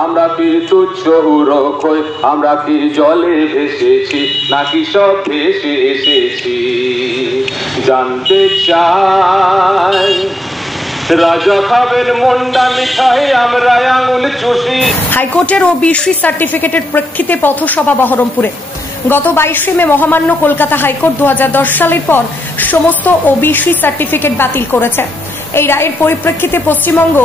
আমরা কি তুচ্ছ রক্ষই, আমরা কি জলে ভেসেছি নাকি সব ভেসে এসেছি, জানতে চাই রাজা খাবেন মন্ডা মিঠাই, আমরা আঙুল চুষি। হাইকোর্টের ওবিসি সার্টিফিকেটের প্রেক্ষিতে পথসভা বহরমপুরে গত 22 মে মহামান্য কলকাতা হাইকোর্ট 2010 সালের পর সমস্ত ওবিসি সার্টিফিকেট বাতিল করেছে। এই রায়ের পরিপ্রেক্ষিতে পশ্চিমবঙ্গ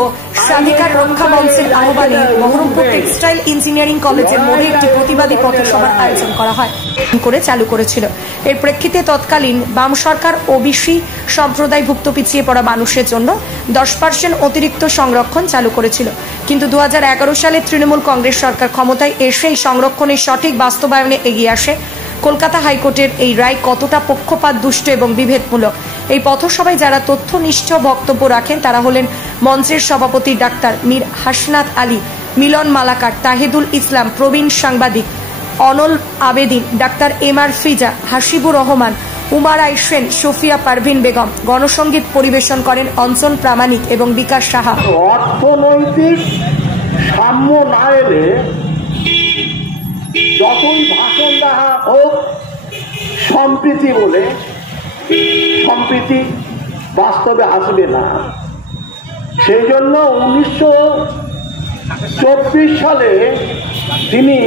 স্বাধিকার রক্ষা মঞ্চের আহ্বানে বহরমপুর টেক্সটাইল ইঞ্জিনিয়ারিং কলেজের মোড়ে একটি প্রতিবাদী পথসভার আয়োজন করা হয় করে চালু করেছিল। এর প্রেক্ষিতে তৎকালীন বাম সরকার ওবিসি সম্প্রদায়ভুক্ত পিছিয়ে পড়া মানুষের জন্য 10% অতিরিক্ত সংরক্ষণ চালু করেছিল, কিন্তু 2011 সালে তৃণমূল কংগ্রেস সরকার ক্ষমতায় এসে এই সংরক্ষণের সঠিক বাস্তবায়নে এগিয়ে আসে। কলকাতা হাইকোর্টের এই রায় কতটা পক্ষপাত দুষ্ট এবং বিভেদমূলক, এই পথসভায় যারা তথ্যনিষ্ঠ বক্তব্য রাখেন তারা হলেন মঞ্চের সভাপতি ডাক্তার মীর হাসনাত আলী, মিলন মালাকার, তাহিদুল ইসলাম, প্রবীণ সাংবাদিক অনল আবেদিন, ডাক্তার এমআর ফিজা, হাসিবুর রহমান, উমার আইসেন, সোফিয়া পারভিন বেগম। গণসঙ্গীত পরিবেশন করেন অঞ্চল প্রামাণিক এবং বিকাশ সাহা। অর্থনৈতিক সাম্য না এলে যতই ভাষণ দেওয়া হোক সম্প্রীতি বলে, সম্প্রীতি বাস্তবে আসবে না। সেই জন্য 1924 সালে তিনি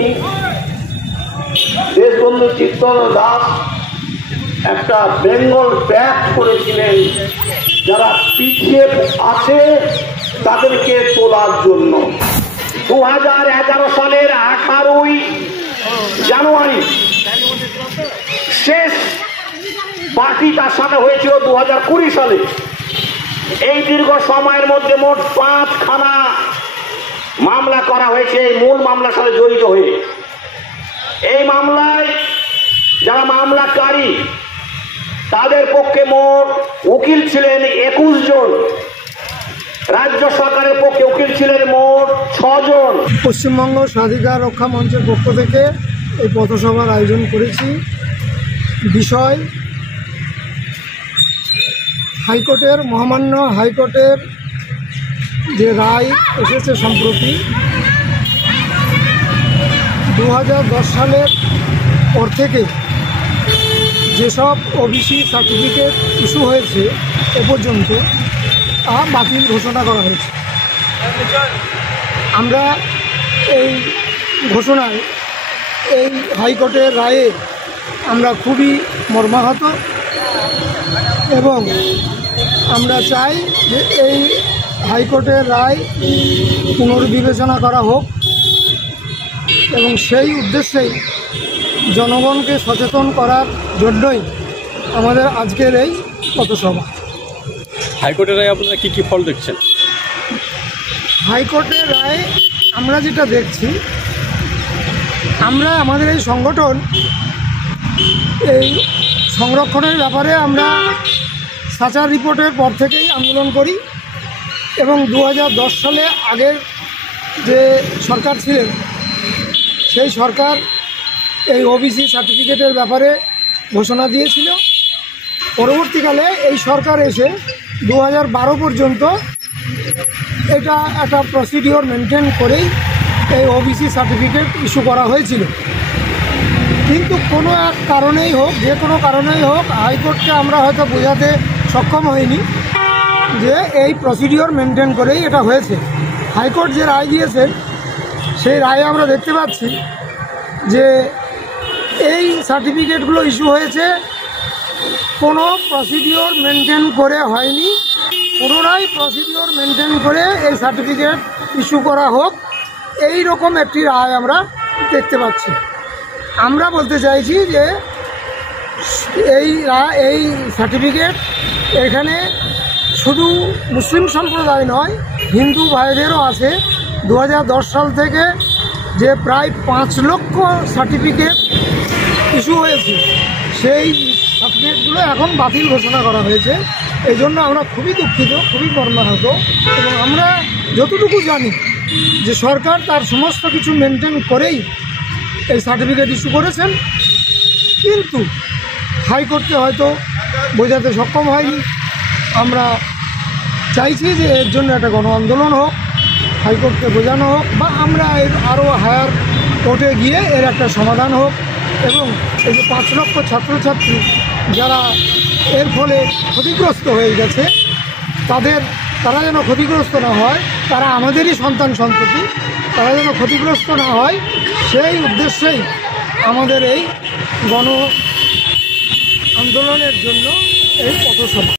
দেশবন্ধু চিত্তরঞ্জন দাস একটা বেঙ্গল প্যাক্ট করেছিলেন, যারা পিছিয়ে আছে তাদেরকে তোলার জন্য। 2011 সালের 18 জানুয়ারি শেষ পার্টি তার সাথে হয়েছিল 2020 সালে। এই দীর্ঘ সময়ের মধ্যে মোট 5খানা মামলা করা হয়েছে এই মূল মামলার সাথে জড়িত হয়ে। এই মামলায় যারা মামলাকারী তাদের পক্ষে মোট উকিল ছিলেন 21 জন, রাজ্য সরকারের পক্ষে উকিল ছিলেন মোট 6 জন। পশ্চিমবঙ্গ স্বাধিকার রক্ষা মঞ্চের পক্ষ থেকে এই পথসভার আয়োজন করেছি। বিষয় মহামান্য হাইকোর্টের যে রায় এসেছে সম্প্রতি 2010 সালের পর থেকে যেসব ওবিসি সার্টিফিকেট ইস্যু হয়েছে এ পর্যন্ত তা বাতিল ঘোষণা করা হয়েছে। আমরা এই ঘোষণায়, এই হাইকোর্টের রায়ে আমরা খুবই মর্মাহত এবং আমরা চাই যে এই হাইকোর্টের রায় পুনর্বিবেচনা করা হোক এবং সেই উদ্দেশ্যেই জনগণকে সচেতন করার জন্যই আমাদের আজকের এই পথসভা। হাইকোর্টের রায় আপনারা কী কী ফল দেখছেন? হাইকোর্টের রায় আমরা যেটা দেখছি, আমরা আমাদের এই সংগঠন এই সংরক্ষণের ব্যাপারে আমরা সাচার রিপোর্টের পর থেকেই আন্দোলন করি এবং 2010 সালে আগের যে সরকার ছিলেন সেই সরকার এই ওবিসি সার্টিফিকেটের ব্যাপারে ঘোষণা দিয়েছিল। পরবর্তীকালে এই সরকার এসে 2012 পর্যন্ত এটা একটা প্রসিডিওর মেনটেন করেই এই ওবিসি সার্টিফিকেট ইস্যু করা হয়েছিল, কিন্তু কোনো এক কারণেই হোক, যে কোনো কারণেই হোক, হাইকোর্টকে আমরা হয়তো বোঝাতে সক্ষম হইনি যে এই প্রসিডিওর মেনটেন করেই এটা হয়েছে। হাইকোর্ট যে রায় দিয়েছেন সেই রায়ে আমরা দেখতে পাচ্ছি যে এই সার্টিফিকেটগুলো ইস্যু হয়েছে কোনো প্রসিডিওর মেনটেন করে হয়নি। পুনরায় প্রসিডিওর মেনটেন করে এই সার্টিফিকেট ইস্যু করা হোক, এই রকম একটি রায় আমরা দেখতে পাচ্ছি। আমরা বলতে চাইছি যে এই সার্টিফিকেট এখানে শুধু মুসলিম সম্প্রদায় নয়, হিন্দু ভাইদেরও আছে। 2010 সাল থেকে যে প্রায় 5 লক্ষ সার্টিফিকেট ইস্যু হয়েছে সেই সার্টিফিকেটগুলো এখন বাতিল ঘোষণা করা হয়েছে। এই জন্য আমরা খুবই দুঃখিত, খুবই মর্মাহত এবং আমরা যতটুকু জানি যে সরকার তার সমস্ত কিছু মেনটেন করেই এই সার্টিফিকেট ইস্যু করেছেন, কিন্তু হাইকোর্টকে হয়তো বোঝাতে সক্ষম হয়নি। আমরা চাইছি যে এর জন্য একটা গণ আন্দোলন হোক হাইকোর্টকে বোঝানো হোক বা আমরা এর আরও হায়ার কোর্টে গিয়ে এর একটা সমাধান হোক, এবং এই যে 5 লক্ষ ছাত্রছাত্রী যারা এর ফলে ক্ষতিগ্রস্ত হয়ে গেছে তারা যেন ক্ষতিগ্রস্ত না হয়, তারা আমাদেরই সন্তান সন্ততি, তারা যেন ক্ষতিগ্রস্ত না হয় সেই উদ্দেশ্যেই আমাদের এই গণ আন্দোলনের জন্য এই পথসভা।